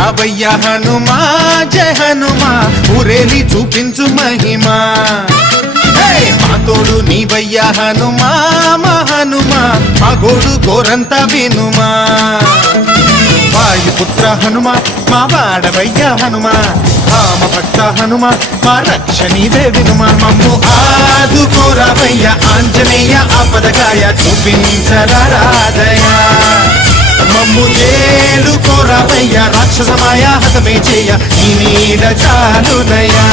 రావయ్య హనుమా జయ హనుమా ఊరేలి చూపించు మహిమా మా తోడు నీవయ్య హనుమా మా హనుమా మా గోడు గోరంత వినుమా వాయుపుత్ర హనుమా మా వాడవయ్య హనుమా రామ భక్త హనుమా మా రక్షణీదే వినుమా మమ్ము ఆదుకోరావయ్య ఆంజనేయ ఆపదగాయ చూపించరాదయ మమ్ము ఏలుకోరావయ్య రాక్షసమాయ హతమే చేయ నీ నీడ చాలునయా